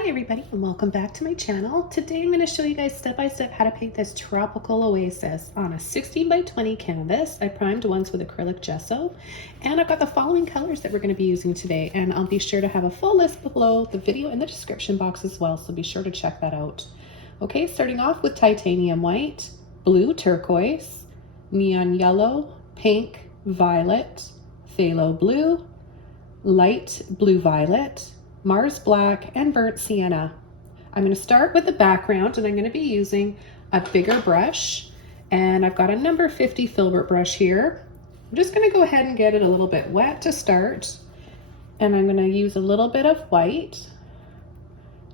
Hi everybody and welcome back to my channel. Today I'm going to show you guys step by step how to paint this tropical oasis on a 16 by 20 canvas. I primed once with acrylic gesso and I've got the following colors that we're going to be using today, and I'll be sure to have a full list below the video in the description box as well, so be sure to check that out. Okay, starting off with titanium white, blue turquoise, neon yellow, pink, violet, phthalo blue, light blue violet, Mars black, and burnt sienna. I'm going to start with the background and I'm going to be using a bigger brush, and I've got a number 50 Filbert brush here. I'm just going to go ahead and get it a little bit wet to start, and I'm going to use a little bit of white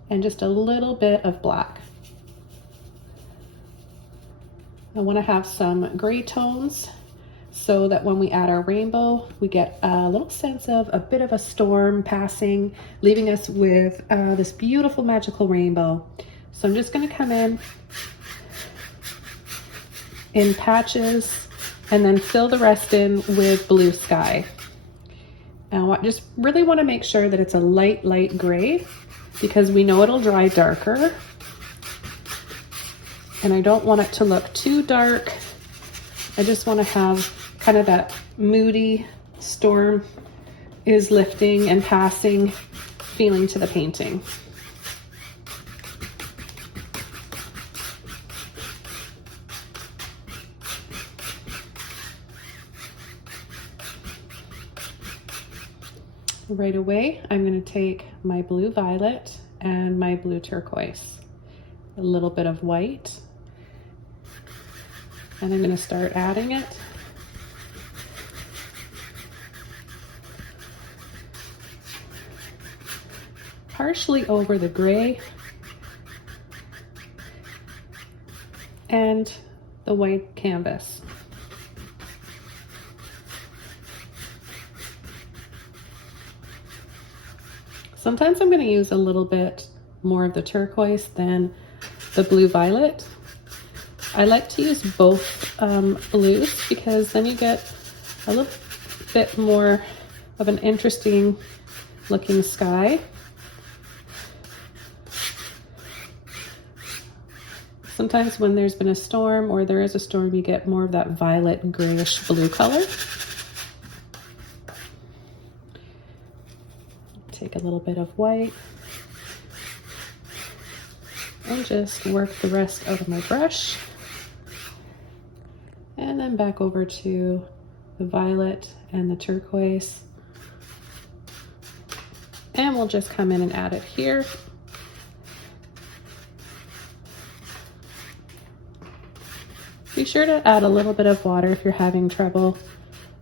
and just a little bit of black. I want to have some gray tones so that when we add our rainbow, we get a little sense of a bit of a storm passing, leaving us with this beautiful magical rainbow. So I'm just going to come in patches and then fill the rest in with blue sky. Now I just really want to make sure that it's a light gray, because we know it'll dry darker. And I don't want it to look too dark. I just want to have kind of that moody storm is lifting and passing feeling to the painting. Right away, I'm going to take my blue violet and my blue turquoise, a little bit of white, and I'm going to start adding it. Partially over the gray and the white canvas. Sometimes I'm going to use a little bit more of the turquoise than the blue violet. I like to use both blues, because then you get a little bit more of an interesting looking sky. Sometimes when there's been a storm, or there is a storm, you get more of that violet grayish blue color. Take a little bit of white and just work the rest out of my brush. And then back over to the violet and the turquoise. And we'll just come in and add it here. Be sure to add a little bit of water if you're having trouble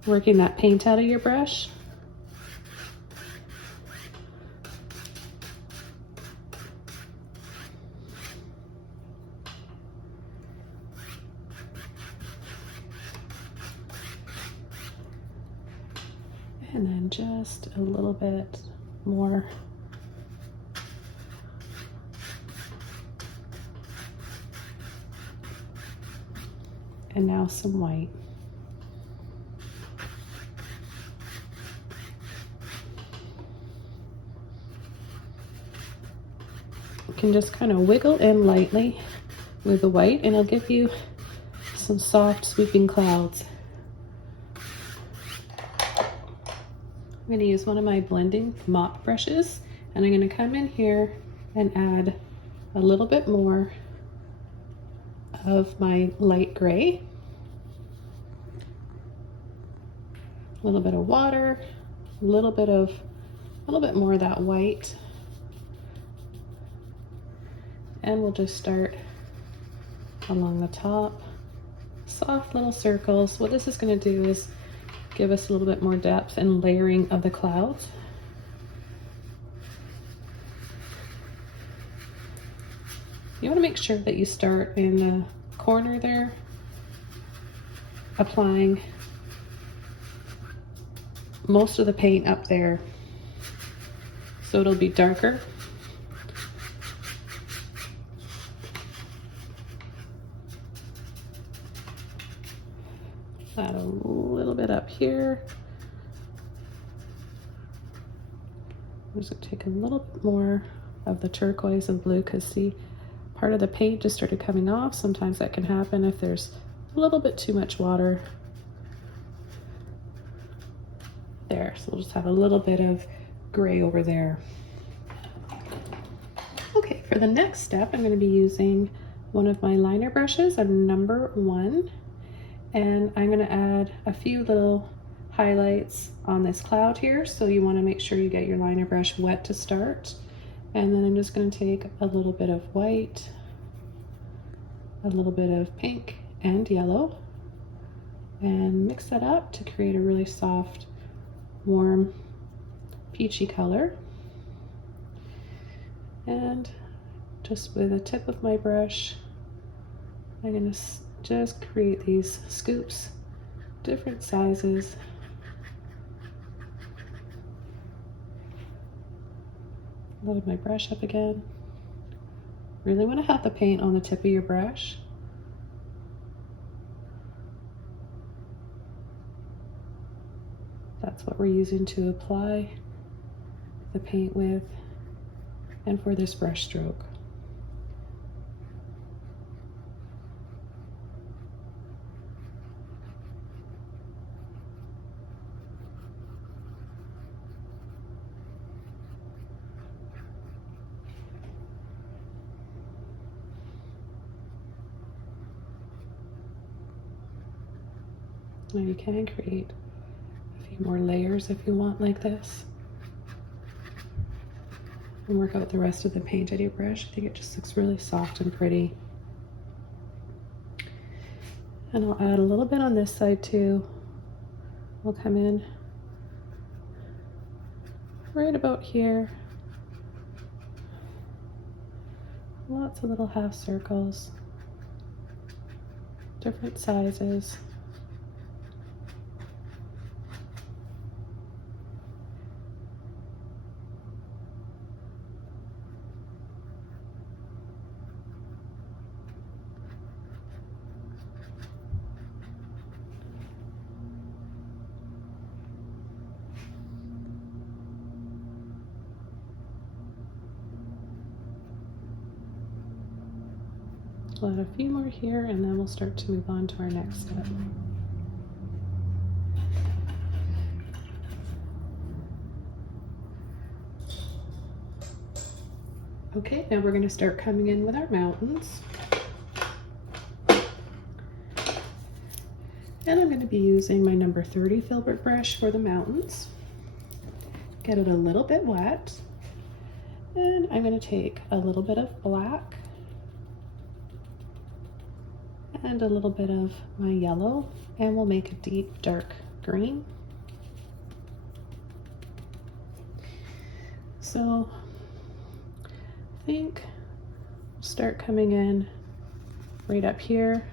working that paint out of your brush. And then just a little bit more. And now some white. You can just kind of wiggle in lightly with the white, and it'll give you some soft sweeping clouds. I'm going to use one of my blending mop brushes, and I'm going to come in here and add a little bit more of my light gray, a little bit of water, a little bit more of that white, and we'll just start along the top, soft little circles. What this is going to do is give us a little bit more depth and layering of the clouds. You want to make sure that you start in the corner there, applying most of the paint up there, so it'll be darker. Add a little bit up here. I'm just going to take a little bit more of the turquoise and blue, because see, part of the paint just started coming off. Sometimes that can happen if there's a little bit too much water. There, so we'll just have a little bit of gray over there. Okay, for the next step, I'm going to be using one of my liner brushes, a number 1, and I'm going to add a few little highlights on this cloud here. So you want to make sure you get your liner brush wet to start. And then I'm just going to take a little bit of white, a little bit of pink and yellow, and mix that up to create a really soft, warm, peachy color. And just with the tip of my brush, I'm going to just create these scoops, different sizes. Load my brush up again. Really want to have the paint on the tip of your brush. That's what we're using to apply the paint with and for this brush stroke. Now you can create a few more layers if you want, like this, and work out the rest of the paint at your brush. I think it just looks really soft and pretty. And I'll add a little bit on this side too. We'll come in right about here. Lots of little half circles, different sizes. We'll add a few more here, and then we'll start to move on to our next step. Okay, now we're going to start coming in with our mountains. And I'm going to be using my number 30 Filbert brush for the mountains. Get it a little bit wet. And I'm going to take a little bit of black and a little bit of my yellow, and we'll make a deep dark green. So I think we'll start coming in right up here.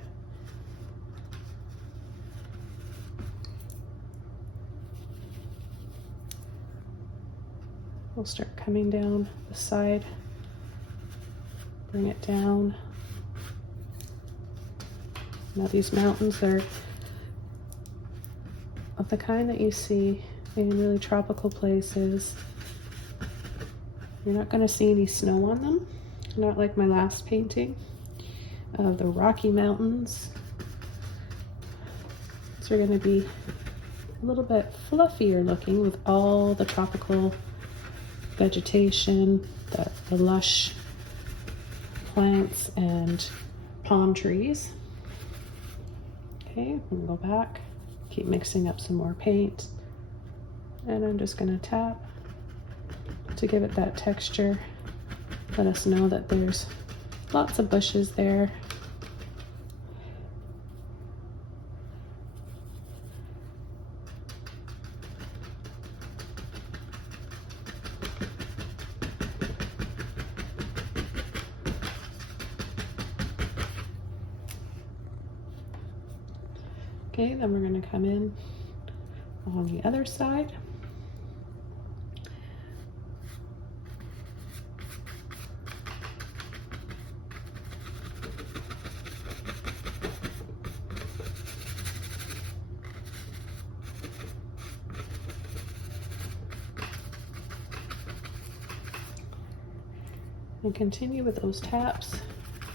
We'll start coming down the side, bring it down. Now these mountains are of the kind that you see in really tropical places. You're not going to see any snow on them, not like my last painting of the Rocky Mountains. So they're going to be a little bit fluffier looking with all the tropical vegetation, the lush plants and palm trees. Okay, we'll go back, keep mixing up some more paint, and I'm just going to tap to give it that texture. Let us know that there's lots of bushes there. Okay, then we're going to come in on the other side. And continue with those taps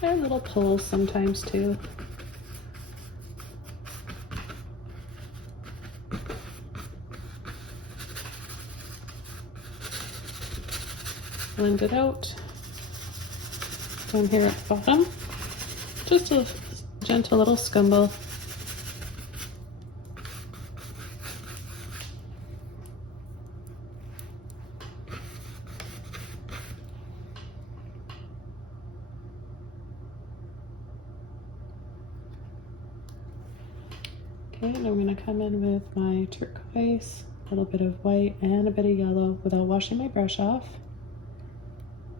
and little pulls sometimes too. Blend it out. Down here at the bottom, just a gentle little scumble. Okay, and I'm going to come in with my turquoise, a little bit of white, and a bit of yellow without washing my brush off.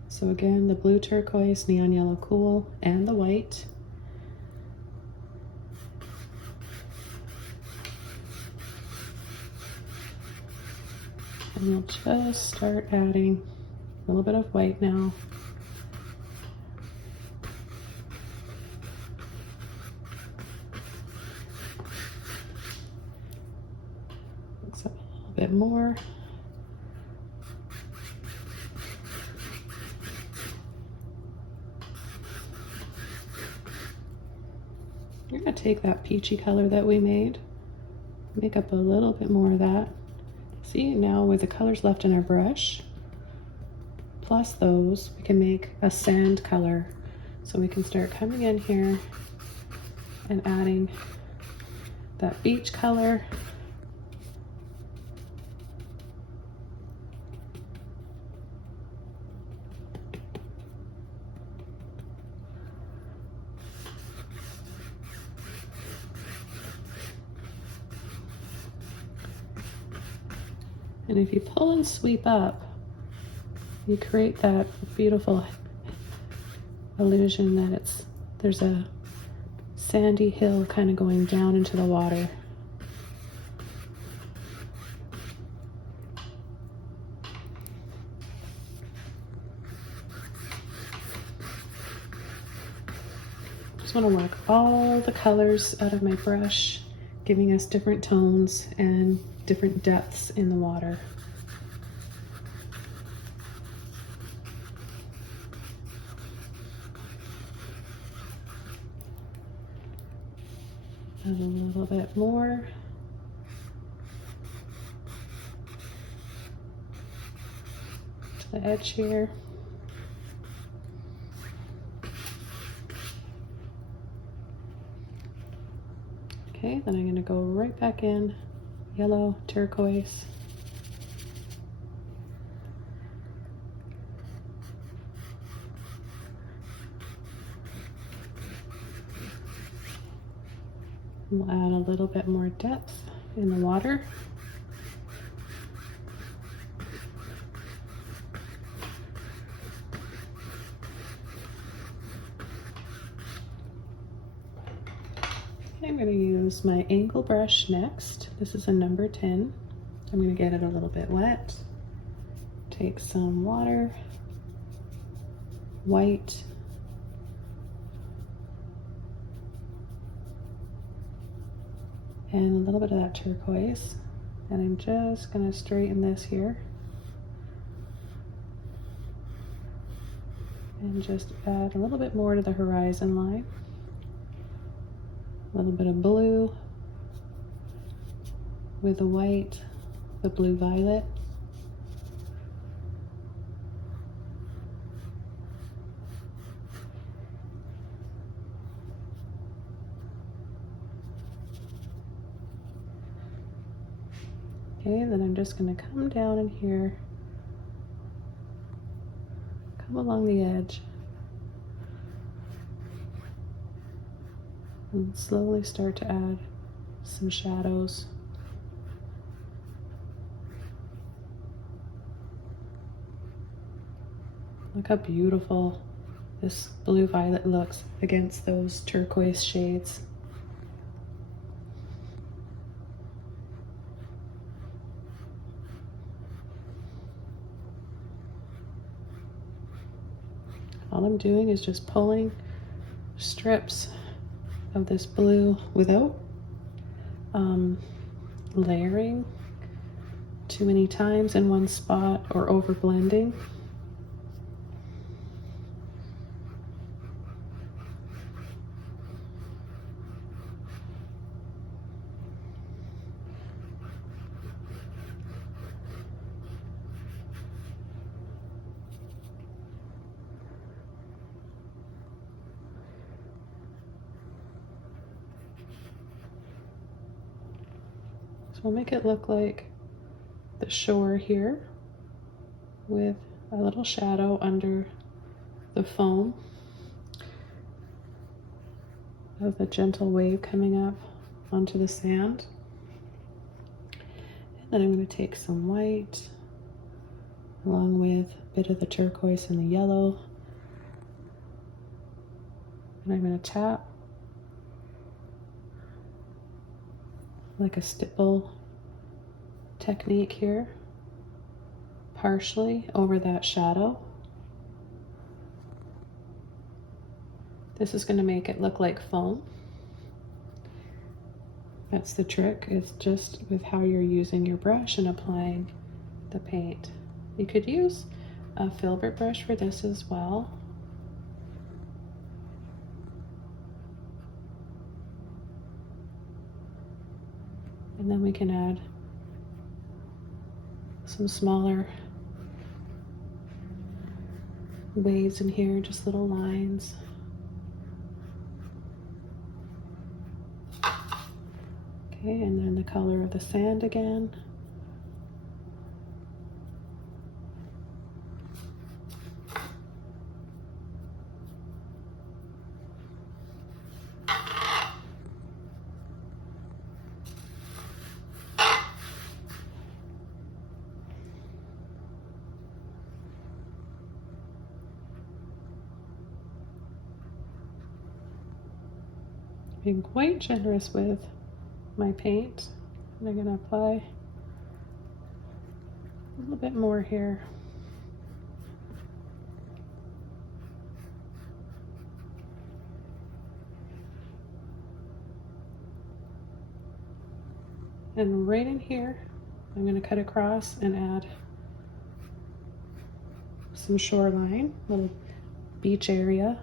So again, the blue turquoise, neon yellow cool, and the white. And we'll just start adding a little bit of white now. Mix up a little bit more. You're going to take that peachy color that we made, make up a little bit more of that. See, now with the colors left in our brush, plus those, we can make a sand color. So we can start coming in here and adding that beach color. And if you pull and sweep up, you create that beautiful illusion that there's a sandy hill kind of going down into the water. Just want to work all the colors out of my brush, giving us different tones and different depths in the water. And a little bit more. To the edge here. Okay, then I'm going to go right back in, yellow, turquoise. We'll add a little bit more depth in the water. I'm going to use my angle brush next. This is a number 10. I'm going to get it a little bit wet. Take some water, white, and a little bit of that turquoise. And I'm just going to straighten this here. And just add a little bit more to the horizon line. A little bit of blue with the white, the blue violet. Okay, then I'm just going to come down in here, come along the edge, and slowly start to add some shadows. Look how beautiful this blue violet looks against those turquoise shades. All I'm doing is just pulling strips of this blue without layering too many times in one spot or over blending. So we'll make it look like the shore here with a little shadow under the foam of the gentle wave coming up onto the sand. And then I'm going to take some white along with a bit of the turquoise and the yellow, and I'm going to tap like a stipple technique here, partially over that shadow. This is going to make it look like foam. That's the trick. It's just with how you're using your brush and applying the paint. You could use a Filbert brush for this as well. And then we can add some smaller waves in here, just little lines. Okay, and then the color of the sand again. Being quite generous with my paint, and I'm going to apply a little bit more here. And right in here, I'm going to cut across and add some shoreline, little beach area.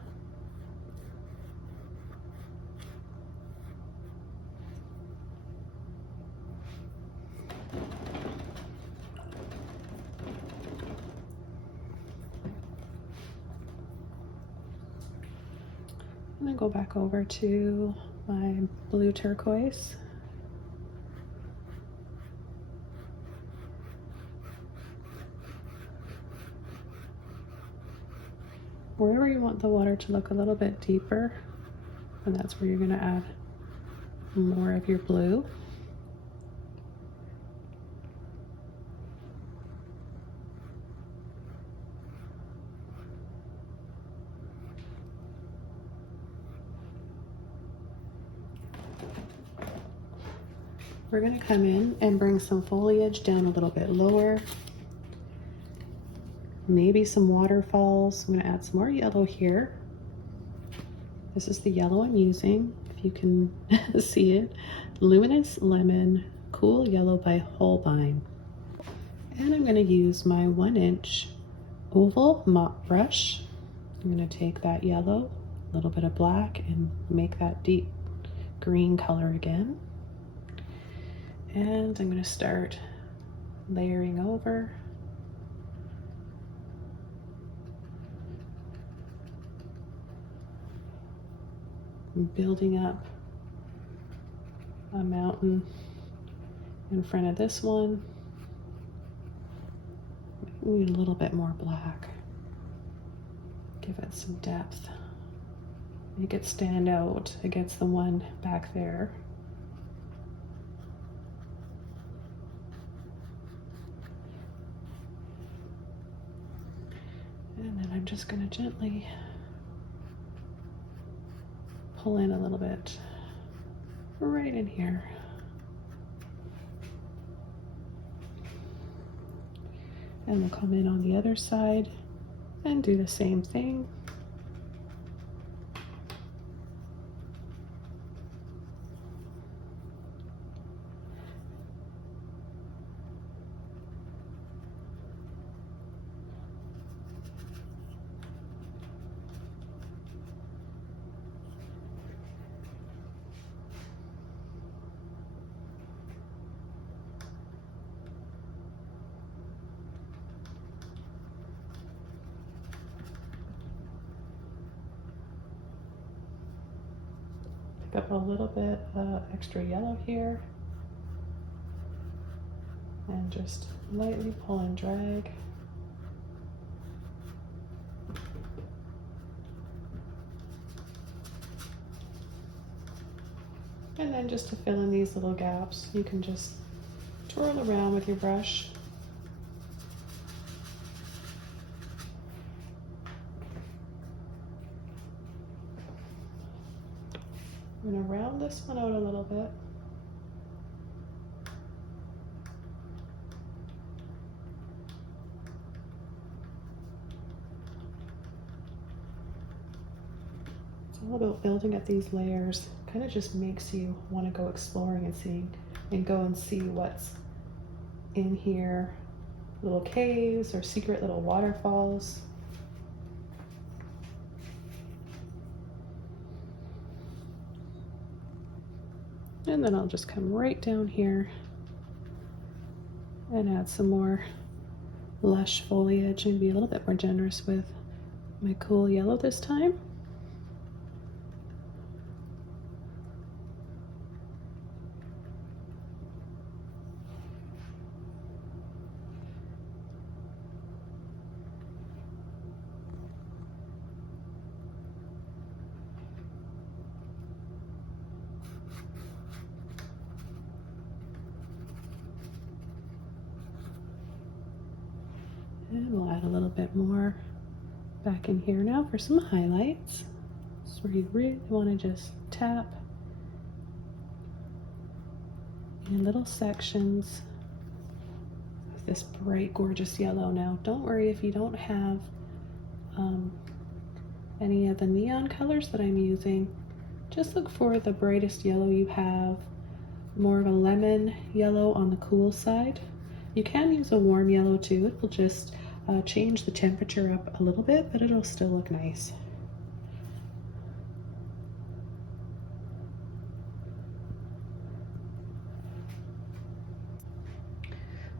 And then go back over to my blue turquoise. Wherever you want the water to look a little bit deeper, and that's where you're going to add more of your blue. We're going to come in and bring some foliage down a little bit lower. Maybe some waterfalls. I'm going to add some more yellow here. This is the yellow I'm using, if you can see it. Luminous Lemon Cool Yellow by Holbein. And I'm going to use my 1-inch oval mop brush. I'm going to take that yellow, a little bit of black, and make that deep green color again. And I'm going to start layering over. I'm building up a mountain in front of this one. We need a little bit more black. Give it some depth. Make it stand out against the one back there. And then I'm just going to gently pull in a little bit right in here. And we'll come in on the other side and do the same thing. Up a little bit extra yellow here. and just lightly pull and drag. And then just to fill in these little gaps, you can just twirl around with your brush. I'm going to round this one out a little bit. It's all about building up these layers. Kind of just makes you want to go exploring and seeing, and go and see what's in here. Little caves or secret little waterfalls. And then I'll just come right down here and add some more lush foliage and be a little bit more generous with my cool yellow this time. And we'll add a little bit more back in here now for some highlights. This is where you really want to just tap in little sections of this bright, gorgeous yellow. Now, don't worry if you don't have any of the neon colors that I'm using. Just look for the brightest yellow you have, more of a lemon yellow on the cool side. You can use a warm yellow too. It will just change the temperature up a little bit, but it'll still look nice.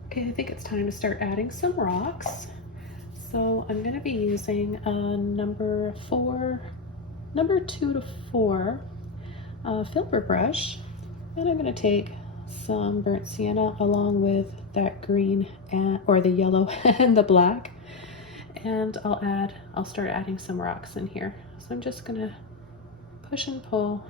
Okay, I think it's time to start adding some rocks. So I'm going to be using number 2 to 4 Filbert brush, and I'm going to take some burnt sienna along with that green or the yellow and the black, and I'll start adding some rocks in here. So I'm just going to push and pull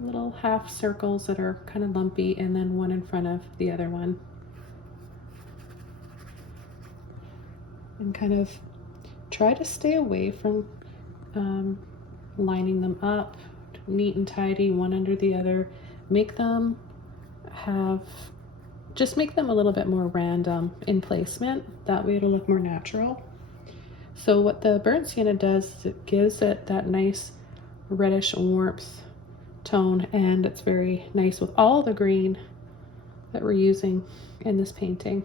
little half circles that are kind of lumpy, and then one in front of the other one, and kind of try to stay away from lining them up neat and tidy one under the other. Make them make them a little bit more random in placement. That way it'll look more natural. So what the burnt sienna does is it gives it that nice reddish warmth tone, and it's very nice with all the green that we're using in this painting.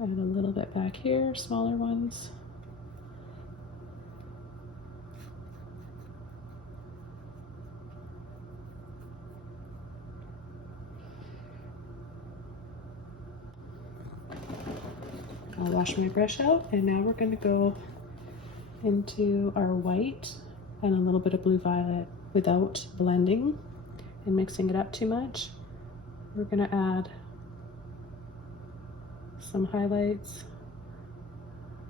Add a little bit back here, smaller ones. I'll wash my brush out, and now we're going to go into our white and a little bit of blue violet without blending and mixing it up too much. We're going to add some highlights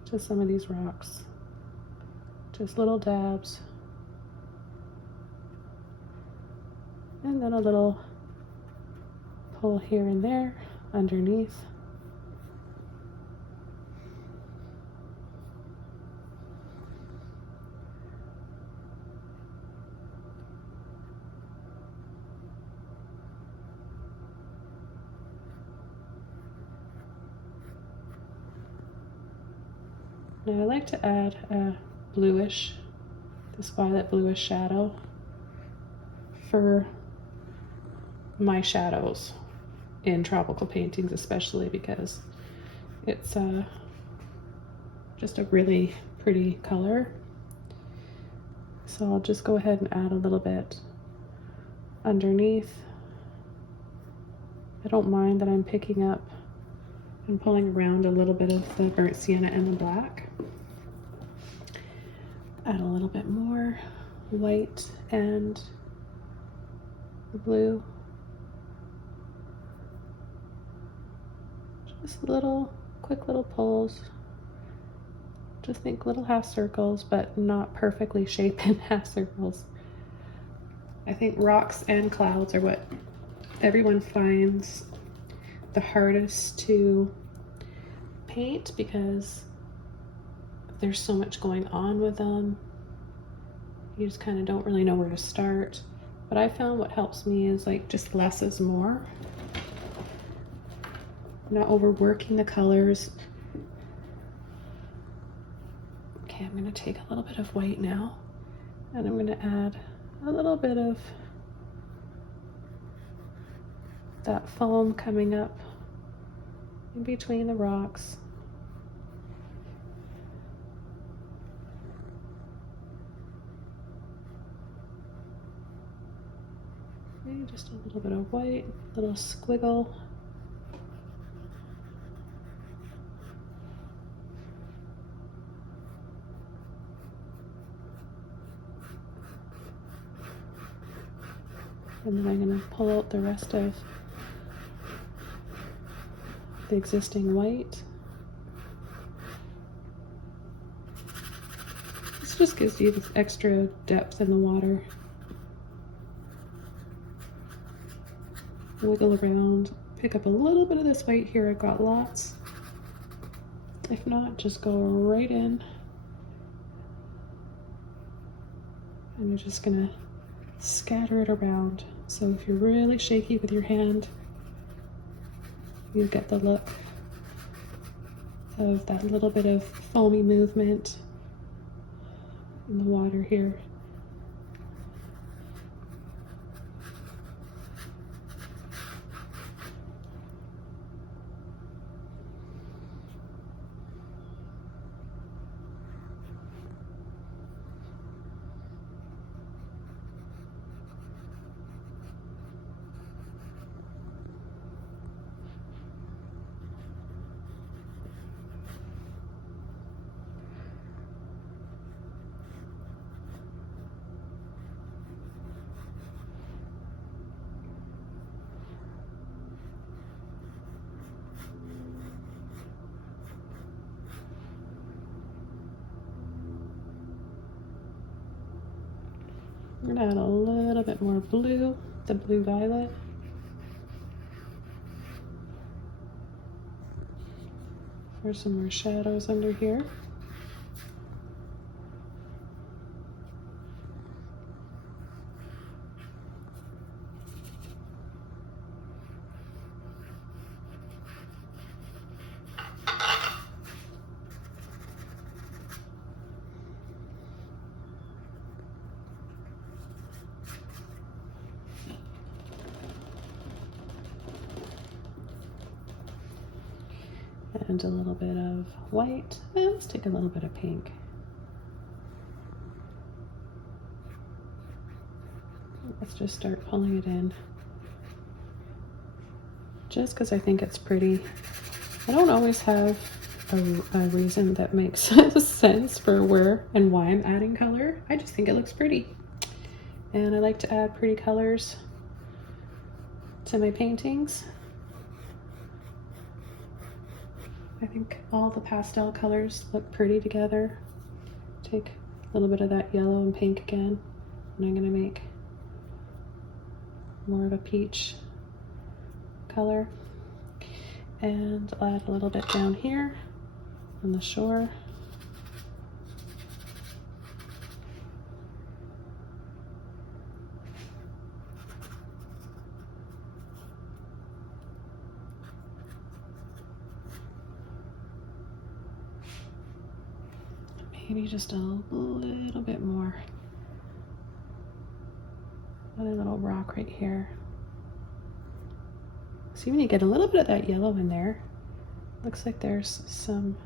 to some of these rocks, just little dabs, and then a little pull here and there underneath. Now I like to add a bluish, this violet bluish shadow for my shadows in tropical paintings, especially because it's just a really pretty color. So I'll just go ahead and add a little bit underneath I don't mind that I'm picking up and pulling around a little bit of the burnt sienna and the black. Add a little bit more white and the blue. Just quick little pulls. Just think little half circles, but not perfectly shapen half circles. I think rocks and clouds are what everyone finds the hardest to paint because there's so much going on with them. You just kind of don't really know where to start. But I found what helps me is like just less is more. Not overworking the colors. Okay, I'm gonna take a little bit of white now, and I'm gonna add a little bit of that foam coming up in between the rocks. Maybe just a little bit of white, little squiggle. And then I'm going to pull out the rest of the existing white. This just gives you this extra depth in the water. Wiggle around, pick up a little bit of this white here. I've got lots. If not, just go right in. And you're just going to scatter it around. So if you're really shaky with your hand, you get the look of that little bit of foamy movement in the water here. I'm gonna add a little bit more blue, the blue violet. For some more shadows under here. And a little bit of white, and let's take a little bit of pink. Let's just start pulling it in. Just because I think it's pretty. I don't always have a reason that makes sense for where and why I'm adding color. I just think it looks pretty. And I like to add pretty colors to my paintings. I think all the pastel colors look pretty together. Take a little bit of that yellow and pink again, and I'm gonna make more of a peach color. And I'll add a little bit down here on the shore. Maybe just a little bit more. Another little rock right here. See, when you get a little bit of that yellow in there, looks like there's some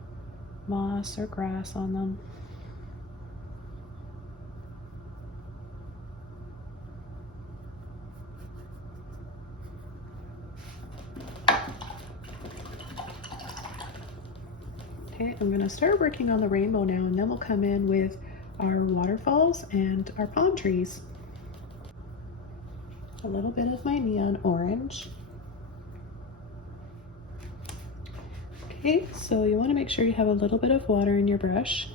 moss or grass on them. Okay, I'm gonna start working on the rainbow now, and then we'll come in with our waterfalls and our palm trees. A little bit of my neon orange. Okay, so you want to make sure you have a little bit of water in your brush,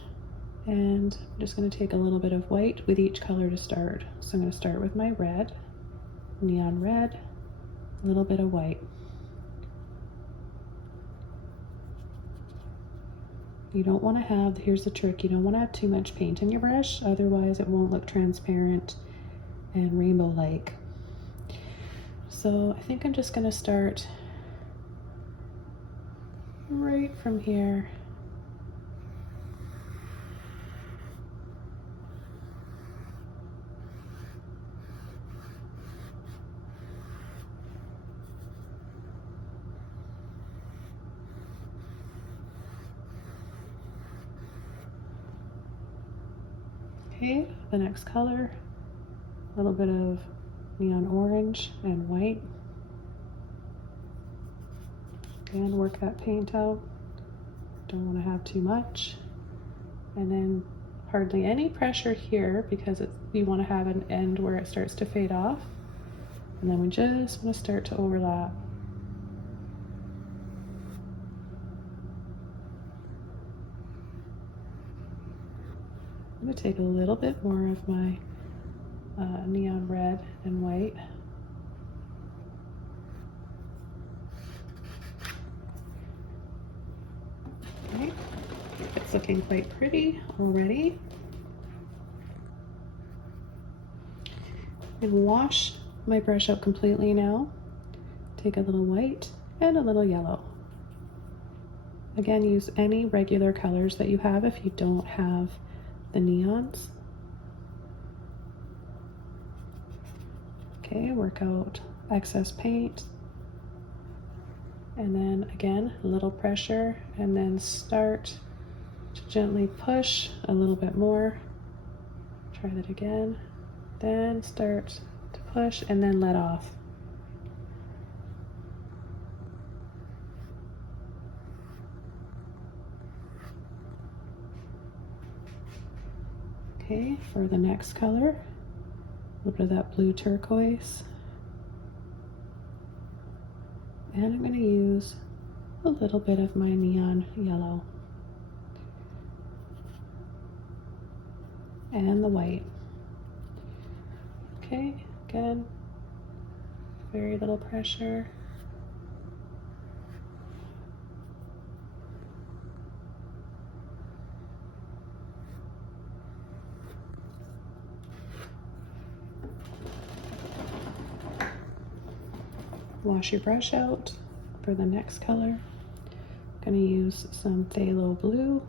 and I'm just going to take a little bit of white with each color to start. So I'm going to start with my red, neon red, a little bit of white. You don't want to have, here's the trick, you don't want to have too much paint in your brush, otherwise it won't look transparent and rainbow-like. So I think I'm just going to start right from here. Okay, the next color, a little bit of neon orange and white. Again, work that paint out. Don't want to have too much. And then hardly any pressure here because we want to have an end where it starts to fade off. And then we just want to start to overlap. I'm going to take a little bit more of my neon red and white. Okay, it's looking quite pretty already. And wash my brush out completely now. Take a little white and a little yellow. Again, use any regular colors that you have if you don't have the neons. Okay, work out excess paint. And then again, a little pressure, and then start to gently push a little bit more. Try that again. Then start to push and then let off. Okay, for the next color, a little bit of that blue turquoise. And I'm going to use a little bit of my neon yellow. And the white. Okay, again, very little pressure. Wash your brush out for the next color. I'm going to use some phthalo blue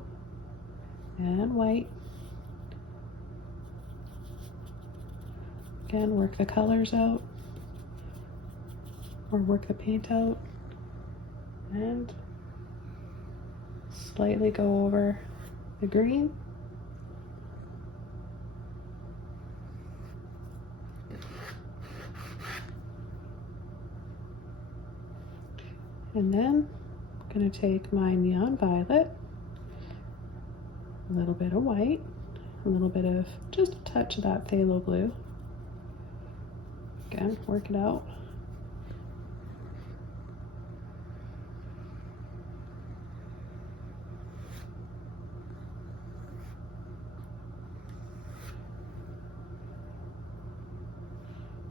and white. Again, work the colors out or work the paint out and slightly go over the green. And then I'm going to take my neon violet, a little bit of white, a little bit of just a touch of that phthalo blue. Again, work it out.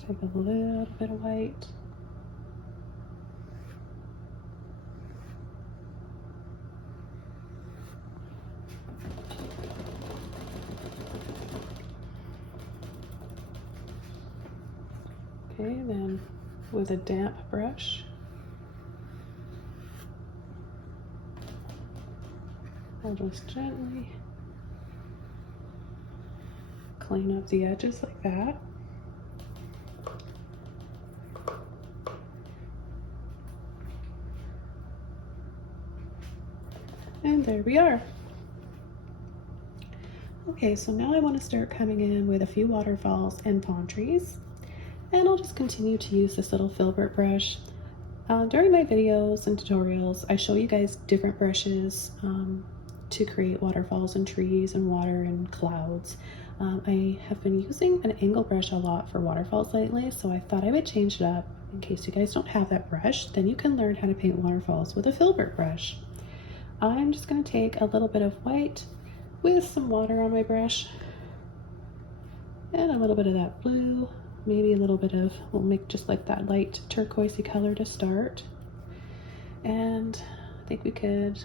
Take a little bit of white. Okay, then with a damp brush, I'll just gently clean up the edges like that. And there we are. Okay, so now I want to start coming in with a few waterfalls and palm trees. And I'll just continue to use this little Filbert brush. During my videos and tutorials, I show you guys different brushes to create waterfalls and trees and water and clouds. I have been using an angle brush a lot for waterfalls lately, so I thought I would change it up. In case you guys don't have that brush, then you can learn how to paint waterfalls with a Filbert brush. I'm just going to take a little bit of white with some water on my brush and a little bit of that blue, maybe a little bit of, we'll make just like that light turquoisey color to start. And I think we could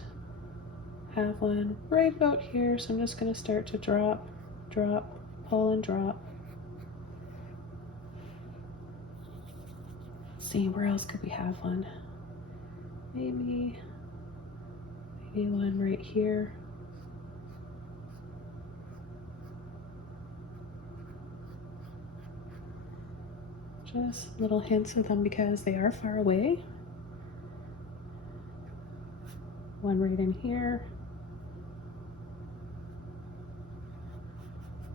have one right about here, so I'm just going to start to drop, drop, pull and drop. Let's see, where else could we have one? Maybe one right here. Just little hints of them because they are far away. One right in here.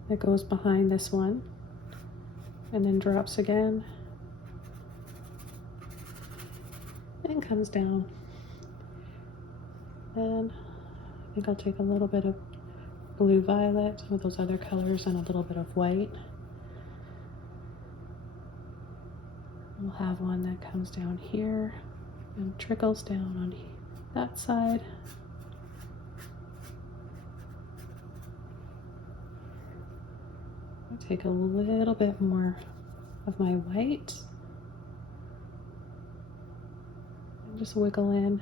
That goes behind this one and then drops again and comes down. Then I think I'll take a little bit of blue violet with those other colors and a little bit of white. We'll have one that comes down here and trickles down on that side. I'll take a little bit more of my white and just wiggle in.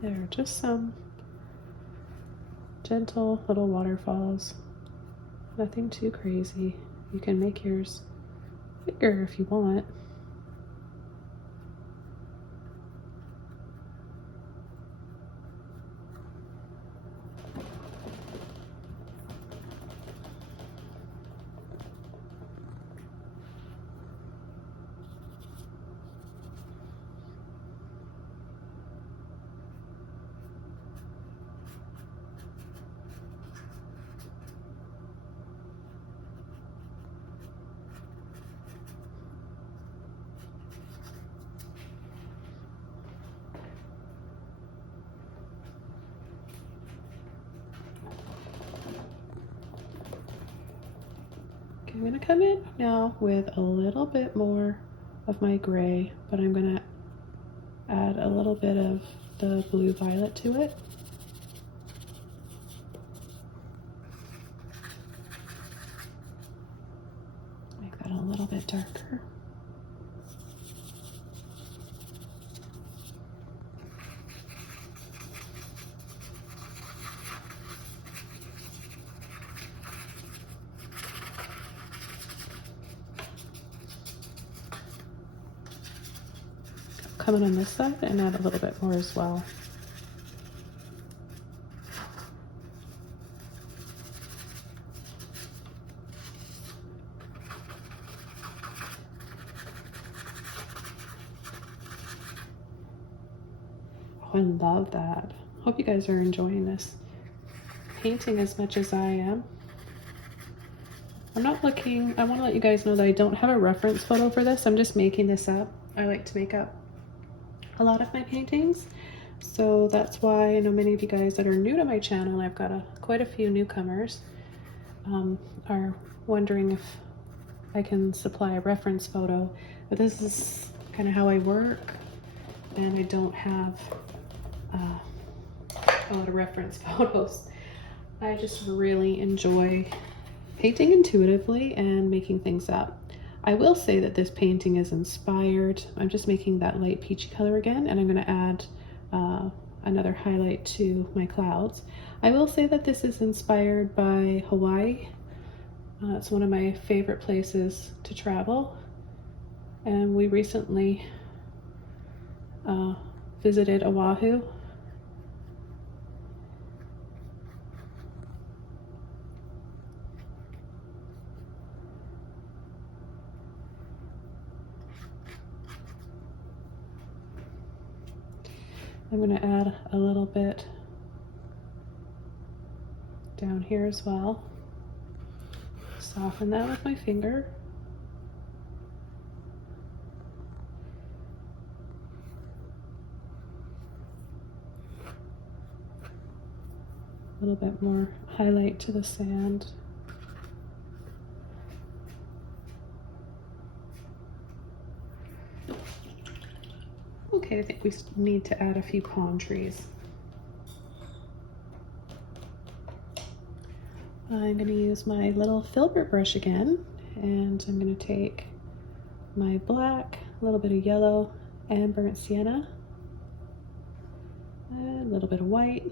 There are just some gentle little waterfalls, nothing too crazy. You can make yours bigger if you want. I'm going to come in now with a little bit more of my gray, but I'm going to add a little bit of the blue violet to it. Make that a little bit darker. Come in on this side and add a little bit more as well. Oh, I love that. Hope you guys are enjoying this painting as much as I am. I'm not looking, I want to let you guys know that I don't have a reference photo for this. I'm just making this up. I like to make up a lot of my paintings, so that's why I know many of you guys that are new to my channel, I've got quite a few newcomers, are wondering if I can supply a reference photo, but this is kind of how I work, and I don't have a lot of reference photos. I just really enjoy painting intuitively and making things up. I will say that this painting is inspired. I'm just making that light peachy color again, and I'm going to add another highlight to my clouds. I will say that this is inspired by Hawaii. It's one of my favorite places to travel, and we recently visited Oahu. I'm going to add a little bit down here as well. Soften that with my finger. A little bit more highlight to the sand. Okay, I think we need to add a few palm trees. I'm going to use my little Filbert brush again, and I'm going to take my black, a little bit of yellow, and burnt sienna, and a little bit of white.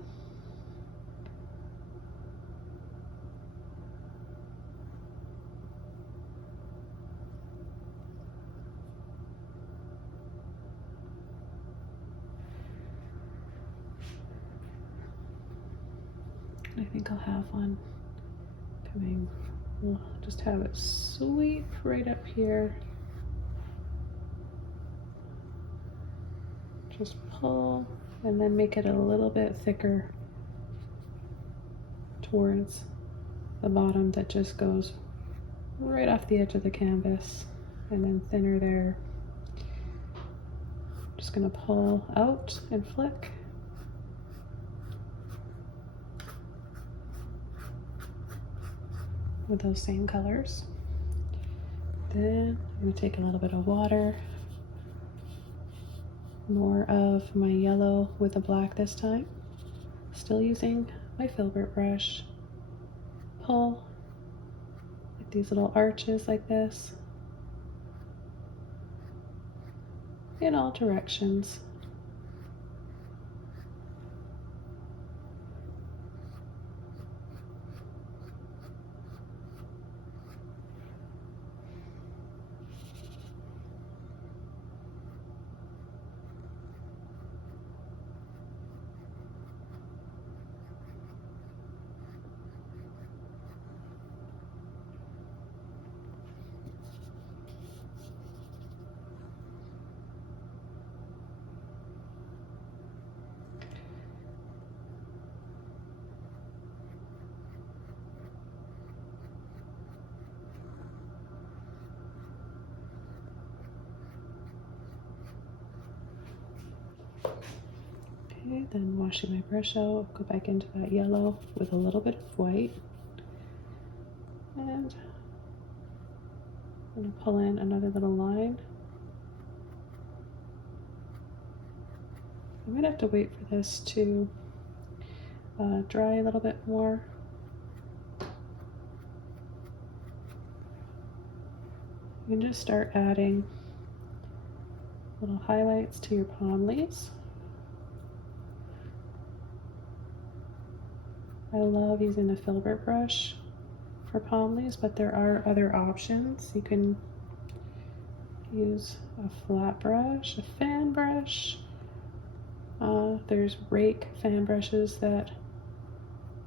I think I'll have one coming. We'll just have it sweep right up here. Just pull and then make it a little bit thicker towards the bottom that just goes right off the edge of the canvas, and then thinner there. Just gonna pull out and flick. With those same colors. Then I'm going to take a little bit of water, more of my yellow with the black this time, still using my Filbert brush. Pull like these little arches like this in all directions. Okay, then washing my brush out, go back into that yellow with a little bit of white. And I'm going to pull in another little line. I'm going to have to wait for this to dry a little bit more. You can just start adding little highlights to your palm leaves. I love using the Filbert brush for palm leaves, but there are other options. You can use a flat brush, a fan brush. There's Rake fan brushes that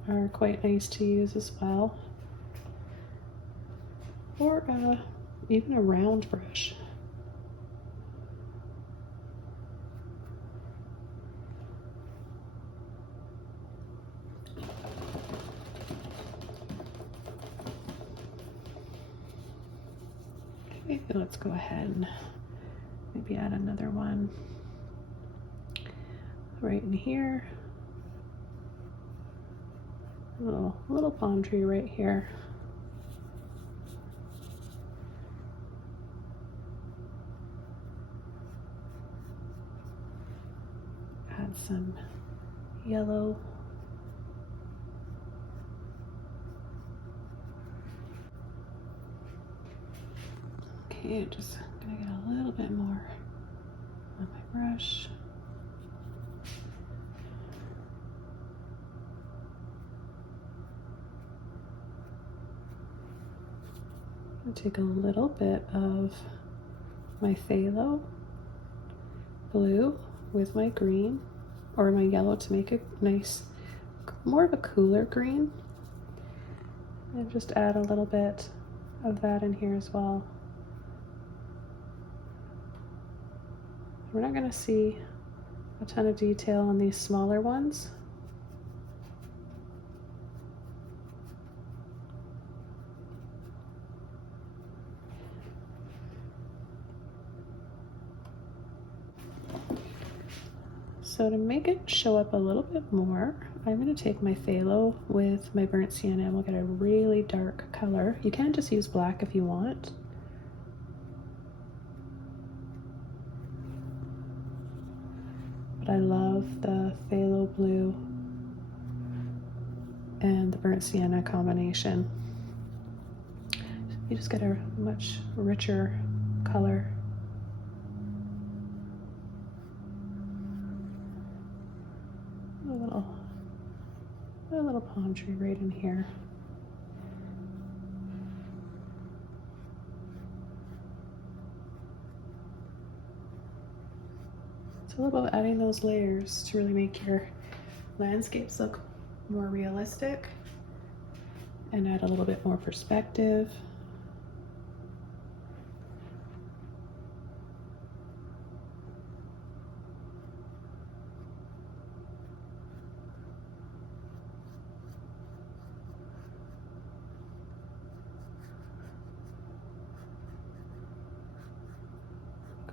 are quite nice to use as well. Or even a round brush. Okay, let's go ahead and maybe add another one right in here. A little palm tree right here. Add some yellow. Okay, just gonna get a little bit more on my brush. I'll take a little bit of my phthalo blue with my green or my yellow to make a nice, more of a cooler green, and just add a little bit of that in here as well. We're not going to see a ton of detail on these smaller ones. So to make it show up a little bit more, I'm going to take my phthalo with my burnt sienna and we'll get a really dark color. You can just use black if you want. But I love the phthalo blue and the burnt sienna combination. You just get a much richer color. A little palm tree right in here. It's all about adding those layers to really make your landscapes look more realistic and add a little bit more perspective.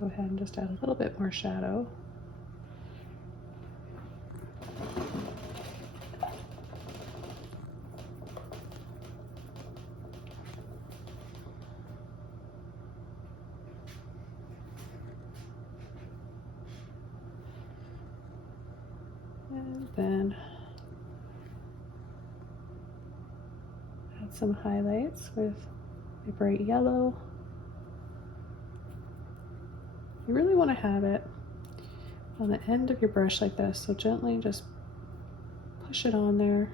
Go ahead and just add a little bit more shadow. And then add some highlights with a bright yellow. You really want to have it on the end of your brush like this, so gently just push it on there.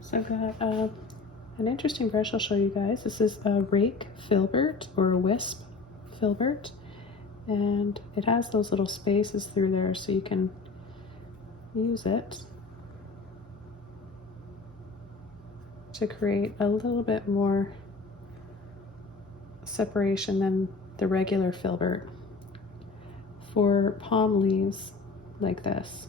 So I've got an interesting brush I'll show you guys. This is a Rake Filbert or a Wisp Filbert, and it has those little spaces through there so you can use it to create a little bit more separation than the regular Filbert for palm leaves like this.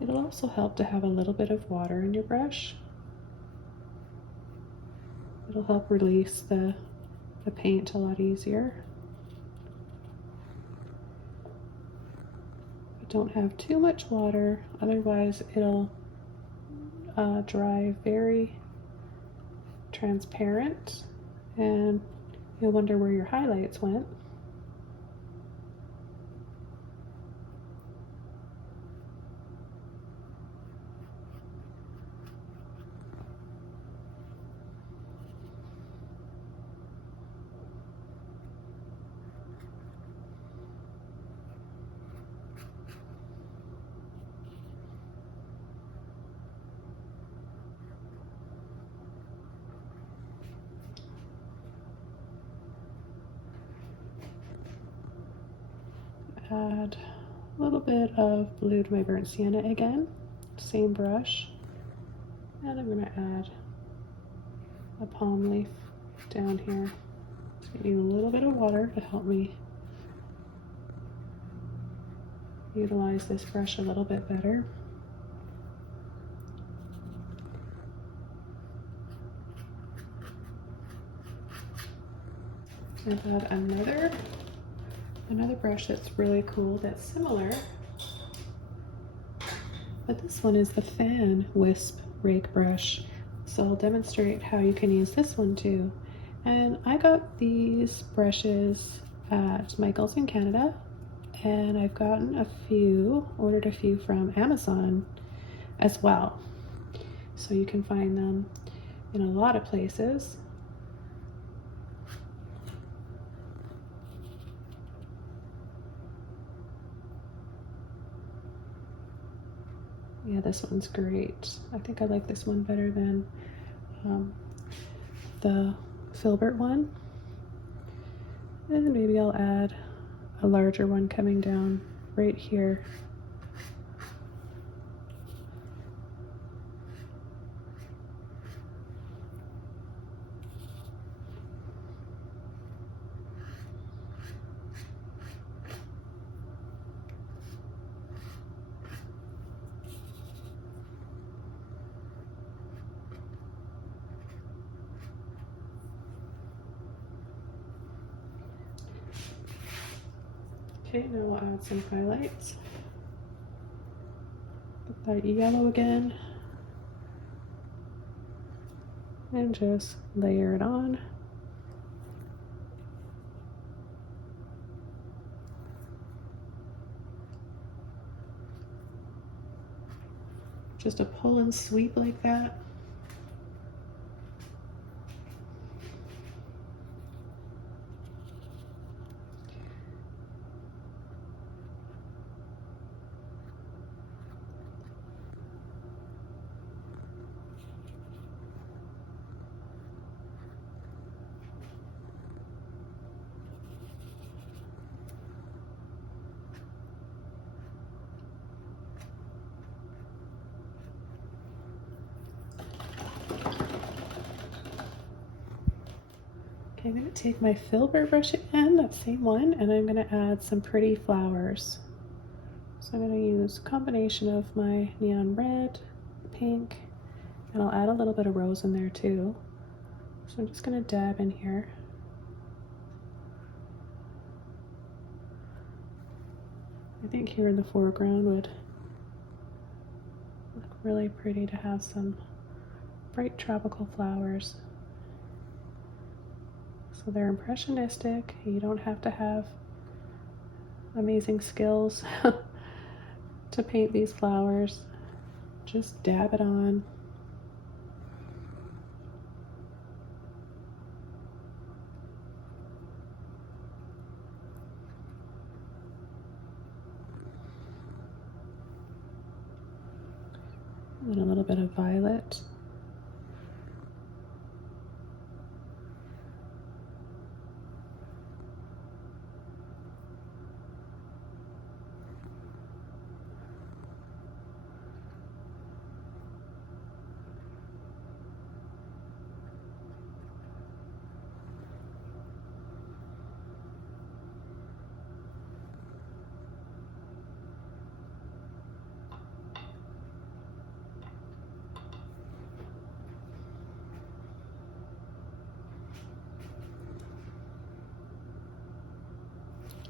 It'll also help to have a little bit of water in your brush. It'll help release the paint a lot easier. But don't have too much water, otherwise it'll dry very transparent and you'll wonder where your highlights went. Add a little bit of blue to my burnt sienna again, same brush, and I'm going to add a palm leaf down here. Just need a little bit of water to help me utilize this brush a little bit better. I've got another brush that's really cool, that's similar, but this one is the Fan Wisp Rake Brush. So I'll demonstrate how you can use this one too. And I got these brushes at Michael's in Canada, and I've gotten ordered a few from Amazon as well. So you can find them in a lot of places. Yeah, this one's great. I think I like this one better than the Filbert one. And maybe I'll add a larger one coming down right here. Okay, now we'll add some highlights. Put that yellow again. And just layer it on. Just a pull and sweep like that. Okay, I'm going to take my Filbert brush again, that same one, and I'm going to add some pretty flowers. So I'm going to use a combination of my neon red, pink, and I'll add a little bit of rose in there too. So I'm just going to dab in here. I think here in the foreground would look really pretty to have some bright tropical flowers. So they're impressionistic. You don't have to have amazing skills to paint these flowers. Just dab it on. And a little bit of violet.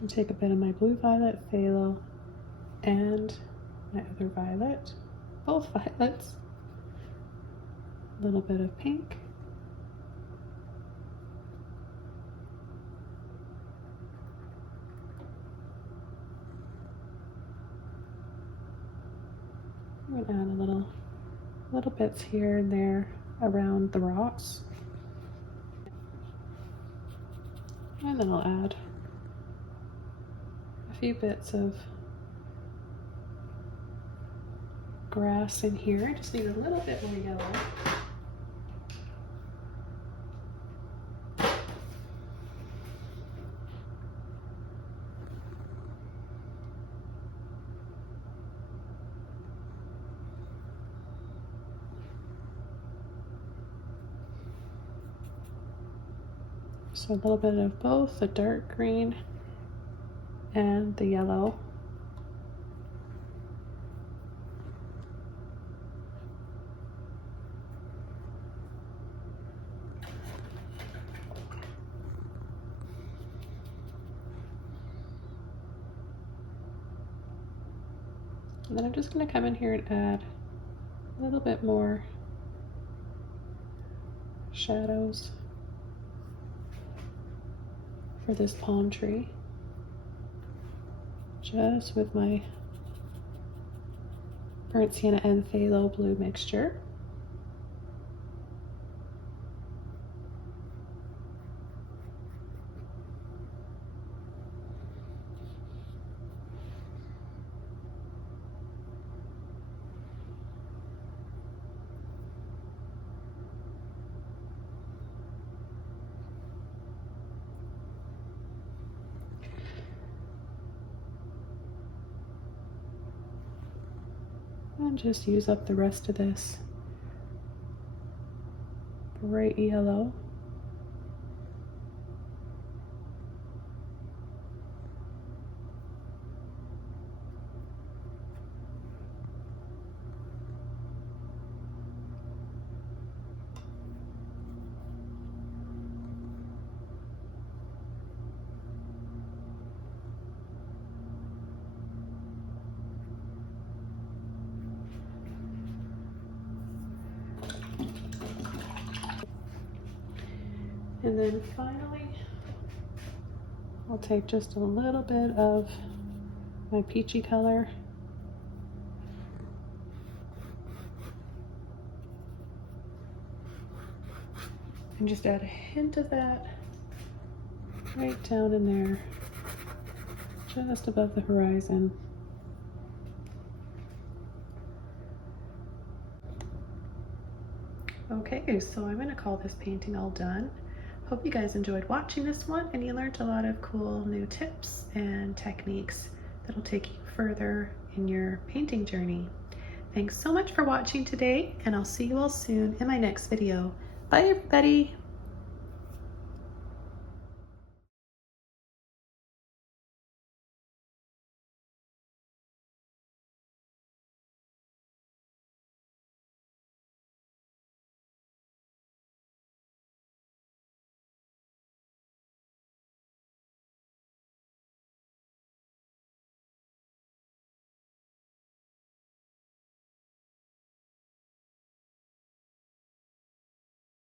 And take a bit of my blue violet phthalo and my other violet, both violets, a little bit of pink, I'm going to add little bits here and there around the rocks, and then I'll add a few bits of grass in here. I just need a little bit more yellow. So a little bit of both the dark green and the yellow. And then I'm just going to come in here and add a little bit more shadows for this palm tree, just with my burnt sienna and phthalo blue mixture. And just use up the rest of this bright yellow. And then finally, I'll take just a little bit of my peachy color and just add a hint of that right down in there, just above the horizon. Okay, so I'm going to call this painting all done. Hope you guys enjoyed watching this one and you learned a lot of cool new tips and techniques that'll take you further in your painting journey. Thanks so much for watching today, and I'll see you all soon in my next video. Bye everybody!